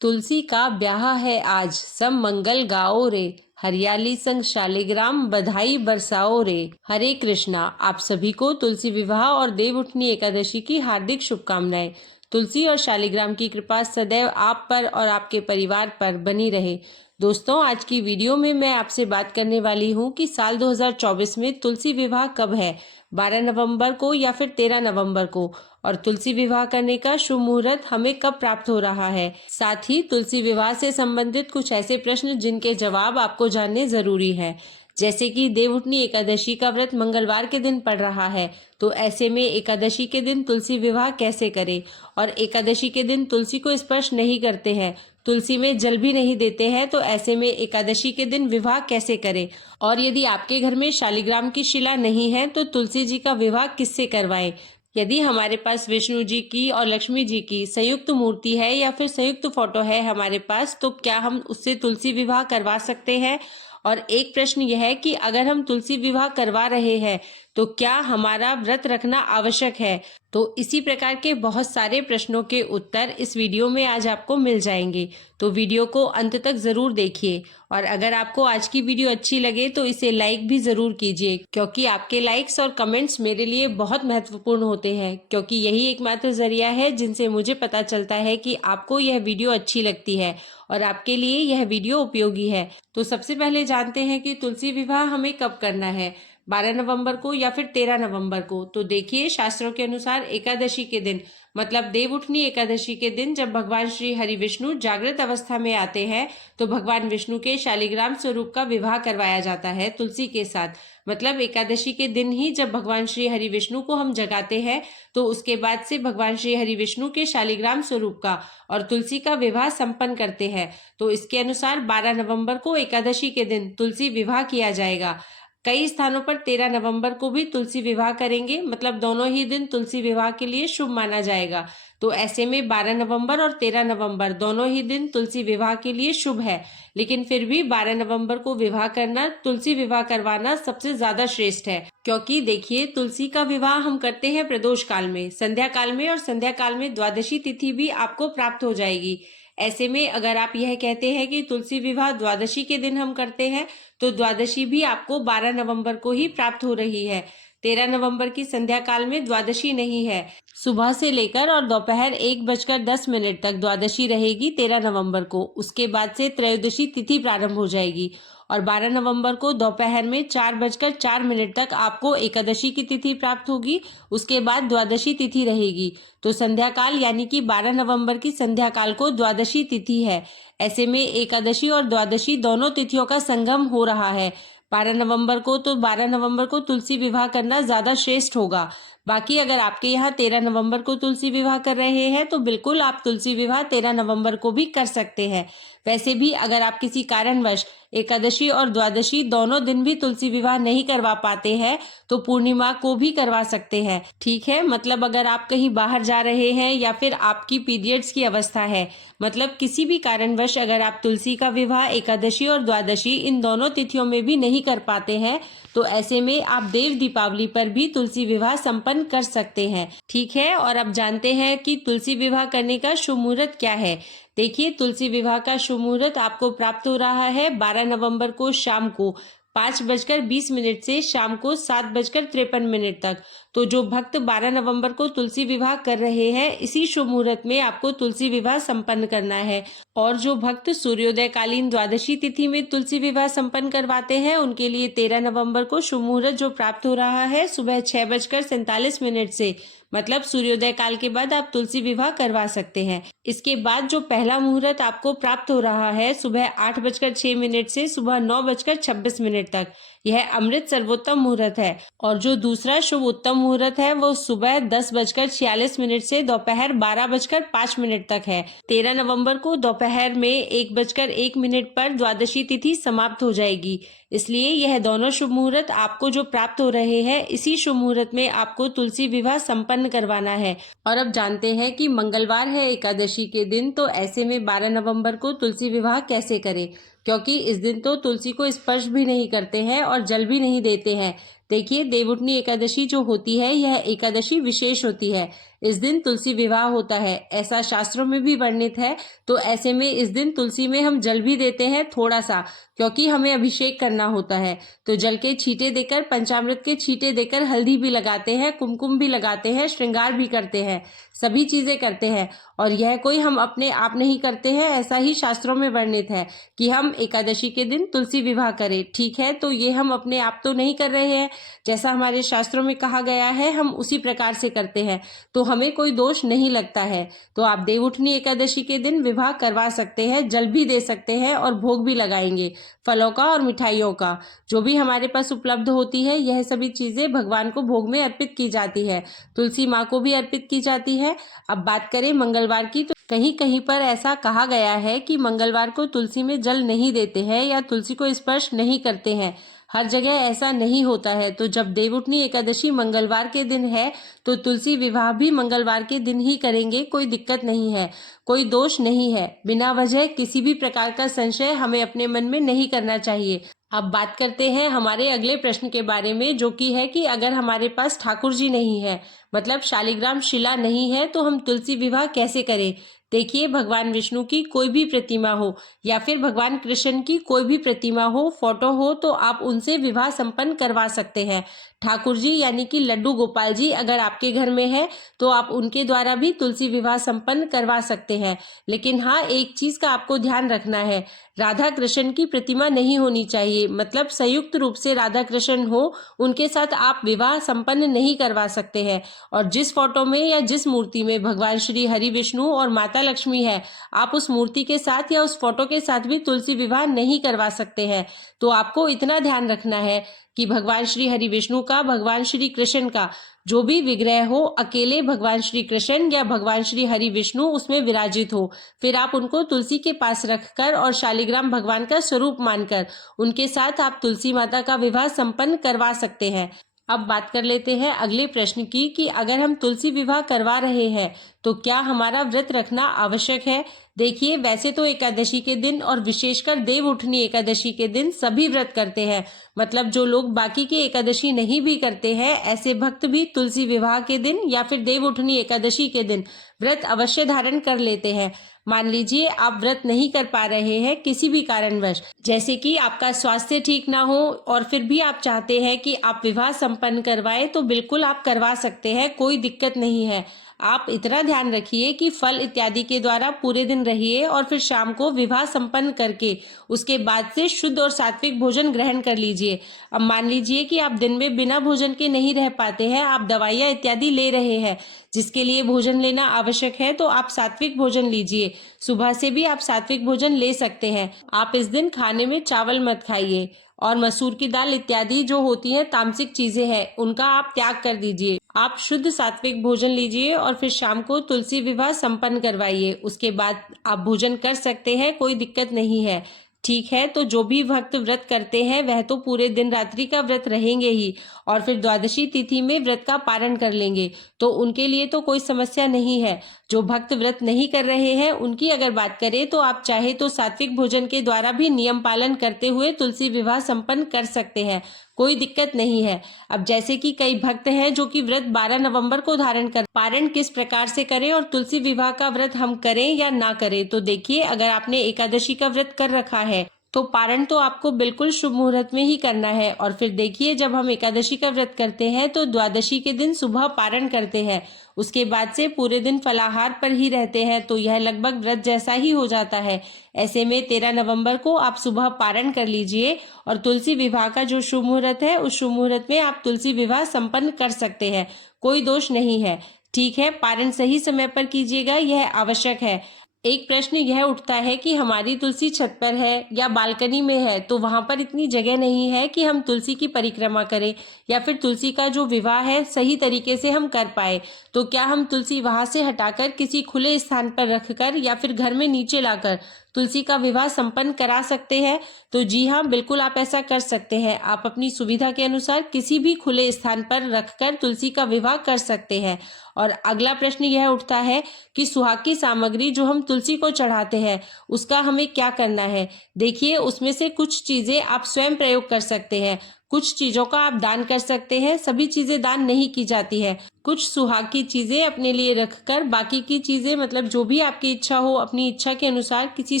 तुलसी का ब्याह है आज, सब मंगल गाओ रे। हरियाली संग शालिग्राम, बधाई बरसाओ रे। हरे कृष्णा। आप सभी को तुलसी विवाह और देवउठनी एकादशी की हार्दिक शुभकामनाएं। तुलसी और शालिग्राम की कृपा सदैव आप पर और आपके परिवार पर बनी रहे। दोस्तों, आज की वीडियो में मैं आपसे बात करने वाली हूँ कि साल 2024 में तुलसी विवाह कब है, 12 नवंबर को या फिर 13 नवंबर को, और तुलसी विवाह करने का शुभ मुहूर्त हमें कब प्राप्त हो रहा है। साथ ही तुलसी विवाह से संबंधित कुछ ऐसे प्रश्न जिनके जवाब आपको जानने जरूरी है, जैसे कि देवउठनी एकादशी का व्रत मंगलवार के दिन पड़ रहा है, तो ऐसे में एकादशी के दिन तुलसी विवाह कैसे करें, और एकादशी के दिन तुलसी को स्पर्श नहीं करते हैं, तुलसी में जल भी नहीं देते हैं, तो ऐसे में एकादशी के दिन विवाह कैसे करें, और यदि आपके घर में शालिग्राम की शिला नहीं है तो तुलसी जी का विवाह किससे करवाएं। यदि हमारे पास विष्णु जी की और लक्ष्मी जी की संयुक्त मूर्ति है या फिर संयुक्त फोटो है हमारे पास, तो क्या हम उससे तुलसी विवाह करवा सकते हैं। और एक प्रश्न यह है कि अगर हम तुलसी विवाह करवा रहे हैं तो क्या हमारा व्रत रखना आवश्यक है। तो इसी प्रकार के बहुत सारे प्रश्नों के उत्तर इस वीडियो में आज आपको मिल जाएंगे, तो वीडियो को अंत तक जरूर देखिए। और अगर आपको आज की वीडियो अच्छी लगे तो इसे लाइक भी जरूर कीजिए, क्योंकि आपके लाइक्स और कमेंट्स मेरे लिए बहुत महत्वपूर्ण होते हैं, क्योंकि यही एकमात्र जरिया है जिनसे मुझे पता चलता है कि आपको यह वीडियो अच्छी लगती है और आपके लिए यह वीडियो उपयोगी है। तो सबसे पहले जानते हैं कि तुलसी विवाह हमें कब करना है, 12 नवंबर को या फिर 13 नवंबर को। तो देखिए, शास्त्रों के अनुसार एकादशी के दिन, मतलब देवउठनी एकादशी के दिन, जब भगवान श्री हरि विष्णु जागृत अवस्था में आते हैं तो भगवान विष्णु के शालिग्राम स्वरूप का विवाह करवाया जाता है तुलसी के साथ। मतलब एकादशी के दिन ही जब भगवान श्री हरि विष्णु को हम जगाते हैं तो उसके बाद से भगवान श्री हरि विष्णु के शालिग्राम स्वरूप का और तुलसी का विवाह संपन्न करते हैं। तो इसके अनुसार 12 नवंबर को एकादशी के दिन तुलसी विवाह किया जाएगा। कई स्थानों पर 13 नवंबर को भी तुलसी विवाह करेंगे, मतलब दोनों ही दिन तुलसी विवाह के लिए शुभ माना जाएगा। तो ऐसे में 12 नवंबर और 13 नवंबर दोनों ही दिन तुलसी विवाह के लिए शुभ है, लेकिन फिर भी 12 नवंबर को विवाह करना, तुलसी विवाह करवाना सबसे ज्यादा श्रेष्ठ है। क्योंकि देखिए, तुलसी का विवाह हम करते हैं प्रदोष काल में, संध्या काल में, और संध्या काल में द्वादशी तिथि भी आपको प्राप्त हो जाएगी। ऐसे में अगर आप यह कहते हैं कि तुलसी विवाह द्वादशी के दिन हम करते हैं, तो द्वादशी भी आपको 12 नवंबर को ही प्राप्त हो रही है। 13 नवंबर की संध्या काल में द्वादशी नहीं है। सुबह से लेकर और दोपहर 1:10 तक द्वादशी रहेगी 13 नवंबर को। उसके बाद से त्रयोदशी तिथि प्रारंभ हो जाएगी और 12 नवंबर को दोपहर में 4:04 तक आपको एकादशी की तिथि प्राप्त होगी। उसके बाद द्वादशी तिथि रहेगी। तो संध्या काल यानी कि 12 नवंबर की संध्या काल को द्वादशी तिथि है। ऐसे में एकादशी और द्वादशी दोनों तिथियों का संगम हो रहा है 12 नवंबर को। तो 12 नवंबर को तुलसी विवाह करना ज्यादा श्रेष्ठ होगा। बाकी अगर आपके यहाँ 13 नवंबर को तुलसी विवाह कर रहे हैं तो बिल्कुल आप तुलसी विवाह 13 नवंबर को भी कर सकते हैं। वैसे भी अगर आप किसी कारणवश एकादशी और द्वादशी दोनों दिन भी तुलसी विवाह नहीं करवा पाते हैं तो पूर्णिमा को भी करवा सकते हैं। ठीक है, मतलब अगर आप कहीं बाहर जा रहे हैं या फिर आपकी पीरियड्स की अवस्था है, मतलब किसी भी कारणवश अगर आप तुलसी का विवाह एकादशी और द्वादशी इन दोनों तिथियों में भी नहीं कर पाते हैं, तो ऐसे में आप देव दीपावली पर भी तुलसी विवाह संपन्न कर सकते हैं। ठीक है, और अब जानते हैं कि तुलसी विवाह करने का शुभ मुहूर्त क्या है। देखिए, तुलसी विवाह का शुभ मुहूर्त आपको प्राप्त हो रहा है 12 नवंबर को शाम को 5:20 से शाम को 7:53 तक। तो जो भक्त 12 नवंबर को तुलसी विवाह कर रहे हैं, इसी शुभ मुहूर्त में आपको तुलसी विवाह संपन्न करना है। और जो भक्त सूर्योदय कालीन द्वादशी तिथि में तुलसी विवाह संपन्न करवाते हैं, उनके लिए 13 नवंबर को शुभ मुहूर्त जो प्राप्त हो रहा है सुबह 6:47 से, मतलब सूर्योदय काल के बाद आप तुलसी विवाह करवा सकते हैं। इसके बाद जो पहला मुहूर्त आपको प्राप्त हो रहा है सुबह 8:06 से सुबह 9:26 तक, यह अमृत सर्वोत्तम मुहूर्त है। और जो दूसरा शुभ उत्तम मुहूर्त है वो सुबह 10:46 से दोपहर 12:05 तक है। 13 नवंबर को दोपहर में 1:01 पर द्वादशी तिथि समाप्त हो जाएगी। इसलिए यह दोनों शुभ मुहूर्त आपको जो प्राप्त हो रहे हैं, इसी शुभ मुहूर्त में आपको तुलसी विवाह संपन्न करवाना है। और अब जानते हैं कि मंगलवार है एकादशी के दिन, तो ऐसे में 12 नवंबर को तुलसी विवाह कैसे करें, क्योंकि इस दिन तो तुलसी को स्पर्श भी नहीं करते हैं और जल भी नहीं देते हैं। देखिए, देवउठनी एकादशी जो होती है यह एकादशी विशेष होती है। इस दिन तुलसी विवाह होता है, ऐसा शास्त्रों में भी वर्णित है। तो ऐसे में इस दिन तुलसी में हम जल भी देते हैं थोड़ा सा, क्योंकि हमें अभिषेक करना होता है। तो जल के छींटे देकर, पंचामृत के छींटे देकर, हल्दी भी लगाते हैं, कुमकुम भी लगाते हैं, श्रृंगार भी करते हैं, सभी चीजें करते हैं। और यह कोई हम अपने आप नहीं करते हैं, ऐसा ही शास्त्रों में वर्णित है कि हम एकादशी के दिन तुलसी विवाह करें। ठीक है, तो ये हम अपने आप तो नहीं कर रहे हैं, जैसा हमारे शास्त्रों में कहा गया है हम उसी प्रकार से करते हैं, तो हमें कोई दोष नहीं लगता है। तो आप देवउठनी एकादशी के दिन विवाह करवा सकते हैं, जल भी दे सकते हैं और भोग भी लगाएंगे, फलों का और मिठाइयों का। जो भी हमारे पास उपलब्ध होती है यह सभी चीजें भगवान को भोग में अर्पित की जाती है, तुलसी माँ को भी अर्पित की जाती है। अब बात करें मंगलवार की, तो कहीं कहीं पर ऐसा कहा गया है कि मंगलवार को तुलसी में जल नहीं देते हैं या तुलसी को स्पर्श नहीं करते हैं। हर जगह ऐसा नहीं होता है। तो जब देवउठनी एकादशी मंगलवार के दिन है तो तुलसी विवाह भी मंगलवार के दिन ही करेंगे, कोई दिक्कत नहीं है, कोई दोष नहीं है। बिना वजह किसी भी प्रकार का संशय हमें अपने मन में नहीं करना चाहिए। अब बात करते हैं हमारे अगले प्रश्न के बारे में, जो कि है कि अगर हमारे पास ठाकुर जी नहीं है, मतलब शालिग्राम शिला नहीं है, तो हम तुलसी विवाह कैसे करें। देखिए, भगवान विष्णु की कोई भी प्रतिमा हो या फिर भगवान कृष्ण की कोई भी प्रतिमा हो, फोटो हो, तो आप उनसे विवाह संपन्न करवा सकते हैं। ठाकुर जी यानी कि लड्डू गोपाल जी अगर आपके घर में है तो आप उनके द्वारा भी तुलसी विवाह संपन्न करवा सकते हैं। लेकिन हाँ, एक चीज का आपको ध्यान रखना है, राधा कृष्ण की प्रतिमा नहीं होनी चाहिए, मतलब संयुक्त रूप से राधा कृष्ण हो, उनके साथ आप विवाह संपन्न नहीं करवा सकते हैं। और जिस फोटो में या जिस मूर्ति में भगवान श्री हरि विष्णु और माता लक्ष्मी है, आप उस मूर्ति के साथ या उस फोटो के साथ भी तुलसी विवाह नहीं करवा सकते हैं। तो आपको इतना ध्यान रखना है कि भगवान श्री हरि विष्णु का, भगवान श्री कृष्ण का जो भी विग्रह हो, अकेले भगवान श्री कृष्ण या भगवान श्री हरि विष्णु उसमें विराजित हो, फिर आप उनको तुलसी के पास रखकर और शालिग्राम भगवान का स्वरूप मानकर उनके साथ आप तुलसी माता का विवाह संपन्न करवा सकते हैं। अब बात कर लेते हैं अगले प्रश्न की कि अगर हम तुलसी विवाह करवा रहे हैं तो क्या हमारा व्रत रखना आवश्यक है। देखिए, वैसे तो एकादशी के दिन और विशेषकर देवउठनी एकादशी के दिन सभी व्रत करते हैं, मतलब जो लोग बाकी के एकादशी नहीं भी करते हैं, ऐसे भक्त भी तुलसी विवाह के दिन या फिर देवउठनी एकादशी के दिन व्रत अवश्य धारण कर लेते हैं। मान लीजिए आप व्रत नहीं कर पा रहे हैं किसी भी कारणवश, जैसे कि आपका स्वास्थ्य ठीक ना हो और फिर भी आप चाहते हैं कि आप विवाह संपन्न करवाएं, तो बिल्कुल आप करवा सकते हैं, कोई दिक्कत नहीं है। आप इतना ध्यान रखिए कि फल इत्यादि के द्वारा पूरे दिन रहिए और फिर शाम को विवाह संपन्न करके उसके बाद से शुद्ध और सात्विक भोजन ग्रहण कर लीजिए। अब मान लीजिए कि आप दिन में बिना भोजन के नहीं रह पाते हैं, आप दवाइयाँ इत्यादि ले रहे हैं जिसके लिए भोजन लेना आवश्यक है, तो आप सात्विक भोजन लीजिए। सुबह से भी आप सात्विक भोजन ले सकते हैं। आप इस दिन खाने में चावल मत खाइए और मसूर की दाल इत्यादि जो होती है तामसिक चीजें हैं, उनका आप त्याग कर दीजिए। आप शुद्ध सात्विक भोजन लीजिए और फिर शाम को तुलसी विवाह संपन्न करवाइए। उसके बाद आप भोजन कर सकते हैं, कोई दिक्कत नहीं है। ठीक है, तो जो भी भक्त व्रत करते हैं वह तो पूरे दिन रात्रि का व्रत रहेंगे ही और फिर द्वादशी तिथि में व्रत का पारण कर लेंगे, तो उनके लिए तो कोई समस्या नहीं है। जो भक्त व्रत नहीं कर रहे हैं उनकी अगर बात करें तो आप चाहे तो सात्विक भोजन के द्वारा भी नियम पालन करते हुए तुलसी विवाह संपन्न कर सकते हैं, कोई दिक्कत नहीं है। अब जैसे कि कई भक्त हैं जो कि व्रत 12 नवंबर को धारण कर, पारण किस प्रकार से करें और तुलसी विवाह का व्रत हम करें या ना करें। तो देखिए, अगर आपने एकादशी का व्रत कर रखा है तो पारण तो आपको बिल्कुल शुभ मुहूर्त में ही करना है। और फिर देखिए, जब हम एकादशी का व्रत करते हैं तो द्वादशी के दिन सुबह पारण करते हैं, उसके बाद से पूरे दिन फलाहार पर ही रहते हैं, तो यह लगभग व्रत जैसा ही हो जाता है। ऐसे में 13 नवंबर को आप सुबह पारण कर लीजिए और तुलसी विवाह का जो शुभ मुहूर्त है उस शुभ मुहूर्त में आप तुलसी विवाह संपन्न कर सकते हैं, कोई दोष नहीं है। ठीक है, पारण सही समय पर कीजिएगा, यह आवश्यक है। एक प्रश्न यह उठता है कि हमारी तुलसी छत पर है या बालकनी में है, तो वहां पर इतनी जगह नहीं है कि हम तुलसी की परिक्रमा करें या फिर तुलसी का जो विवाह है सही तरीके से हम कर पाए। तो क्या हम तुलसी वहां से हटाकर किसी खुले स्थान पर रखकर या फिर घर में नीचे लाकर तुलसी का विवाह संपन्न करा सकते हैं? तो जी हाँ, बिल्कुल आप ऐसा कर सकते हैं। आप अपनी सुविधा के अनुसार किसी भी खुले स्थान पर रखकर तुलसी का विवाह कर सकते हैं। और अगला प्रश्न यह उठता है कि सुहाग की सामग्री जो हम तुलसी को चढ़ाते हैं उसका हमें क्या करना है। देखिए, उसमें से कुछ चीजें आप स्वयं प्रयोग कर सकते हैं, कुछ चीजों का आप दान कर सकते हैं, सभी चीजें दान नहीं की जाती है। कुछ सुहाग की चीजें अपने लिए रखकर बाकी की चीजें मतलब जो भी आपकी इच्छा हो, अपनी इच्छा के अनुसार किसी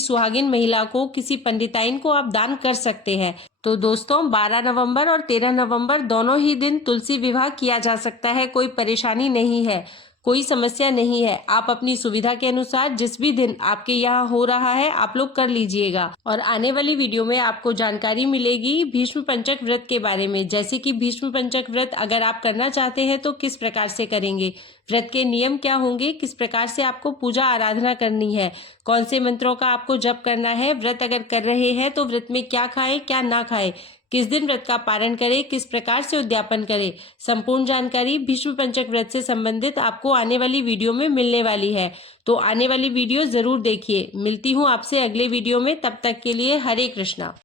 सुहागिन महिला को, किसी पंडिताइन को आप दान कर सकते हैं। तो दोस्तों 12 नवंबर और 13 नवंबर दोनों ही दिन तुलसी विवाह किया जा सकता है, कोई परेशानी नहीं है, कोई समस्या नहीं है। आप अपनी सुविधा के अनुसार जिस भी दिन आपके यहाँ हो रहा है आप लोग कर लीजिएगा। और आने वाली वीडियो में आपको जानकारी मिलेगी भीष्म पंचक व्रत के बारे में, जैसे कि भीष्म पंचक व्रत अगर आप करना चाहते हैं तो किस प्रकार से करेंगे, व्रत के नियम क्या होंगे, किस प्रकार से आपको पूजा आराधना करनी है, कौन से मंत्रों का आपको जप करना है, व्रत अगर कर रहे हैं तो व्रत में क्या खाएं क्या ना खाएं, किस दिन व्रत का पारण करें, किस प्रकार से उद्यापन करें, संपूर्ण जानकारी भीष्म पंचक व्रत से संबंधित आपको आने वाली वीडियो में मिलने वाली है। तो आने वाली वीडियो जरूर देखिए। मिलती हूँ आपसे अगले वीडियो में, तब तक के लिए हरे कृष्णा।